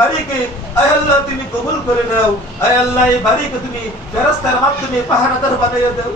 বাড়িকে আয় আল্লাহ তুমি কবুল করে নাও। আয় আল্লাহ এই বাড়িকে তুমি ফেরেশতার মাধ্যমে পাহারাদার বানিয়ে দাও।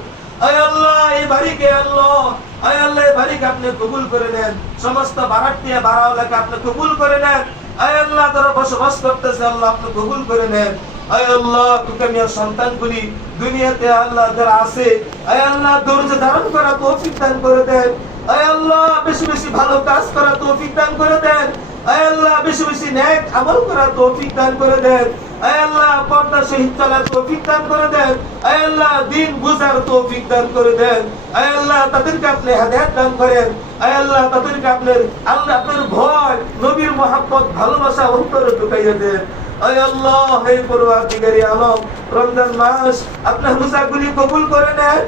আয় আল্লাহ এই বাড়িকে আল্লাহ, আয় আল্লাহ এই বাড়িকে আপনি কবুল করে নেন। সমস্ত বারাটিয়া বারাওয়ালাকে আপনি কবুল করে নেন। আয় আল্লাহ যারা বসবাস করতেছে আল্লাহ আপনি কবুল করে নেন। আয় আল্লাহ কুকামিয়া সন্তানগুলি দুনিয়াতে আল্লাহ যারা আছে আয় আল্লাহ ধৈর্য ধারণ করা তৌফিক দান করে দেন। আয় আল্লাহ বেশি বেশি ভালো কাজ করা তৌফিক দান করে দেন। আয় আল্লাহ বেশি বেশি নেক আমল করা তৌফিক দান করে দেন। আয় আল্লাহ পর্দা সহিত চলার তৌফিক দান করে দেন। আয় আল্লাহ দিন বুঝার তৌফিক দান করে দেন। আয় আল্লাহ তাদেরকে আপনি হেদায়েত দান করেন। আয় আল্লাহ তাদেরকে আপনার ভয় নবীর মহব্বত ভালোবাসা অন্তরে ঢুকাইয়া দেন। আয় আল্লাহ হে পরওয়ারদিগারে আলম রমজান মাস আপনার রোজাগুলি কবুল করে নেন।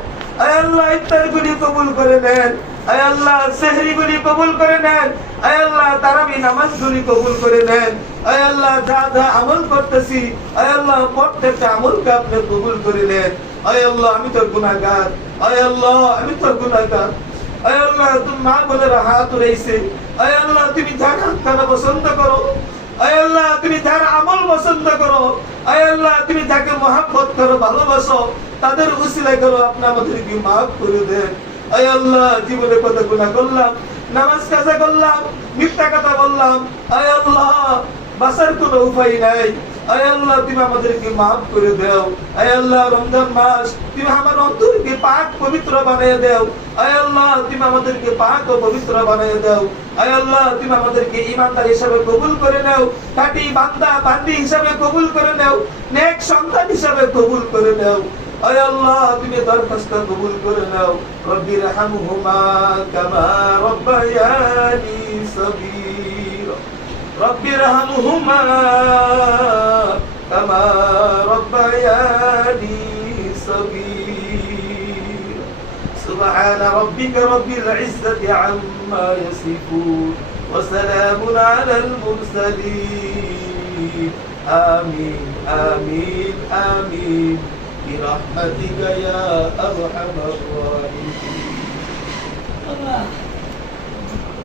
আয় আল্লাহ ইফতারগুলি কবুল করে নেন। আয় আল্লাহ সেহরিগুলি কবুল করে নেন। আয় আল্লাহ তারাবি নামাজগুলি কবুল করে নেন। আয় আল্লাহ যা যা আমল করতেছি আয় আল্লাহ প্রত্যেকটা আমলকে আপনি কবুল করে নেন। আয় আল্লাহ আমি তো গুনাহগার। আয় আল্লাহ আমি তো গুনাহগার। আয় আল্লাহ তুমি মা বোনেরা হাত উঠাইছে। আয় আল্লাহ তুমি যার হাতখানা পছন্দ করো। আয় আল্লাহ তুমি যার আমল পছন্দ করো। আয় আল্লাহ তুমি যাকে মহব্বত করো ভালোবাসো তাদের উসিলা করো আপনি আমাদেরকে মাফ করে দেন। আয় আল্লাহ জীবনে কত গুনাহ করলাম, নামাজ কাজা করলাম, মিথ্যা কথা বললাম। আয় আল্লাহ বাঁচার কোনো উপায় নাই। আয় আল্লাহ তুমি আমাদেরকে মাফ করে দাও। আয় আল্লাহ রমজান মাস তুমি আমার অন্তরকে পাক পবিত্র বানিয়ে দাও। আয় আল্লাহ তুমি আমাদেরকে পাক ও পবিত্র বানিয়ে দাও। আয় আল্লাহ তুমি আমাদেরকে ঈমানদার হিসেবে কবুল করে নাও, খাঁটি বান্দা বান্দি হিসেবে কবুল করে নাও, নেক সন্তান হিসেবে কবুল করে নাও। আয় আল্লাহ তুমি দরখাস্ত কবুল করে নাও। রব্বির রহমহুমা কামা রব্বায়ানি সগীরা। রব্বির রহমহুমা কামা রব্বায়ানি সগীরা। সুবহানা রাব্বিকা রাব্বিল ইজ্জাতি আম্মা ইয়াসিফুন ওয়া সালামুন আলাল মুরসালিন। আমিন আমিন আমিন برحمتك يا أرحم الراحمين.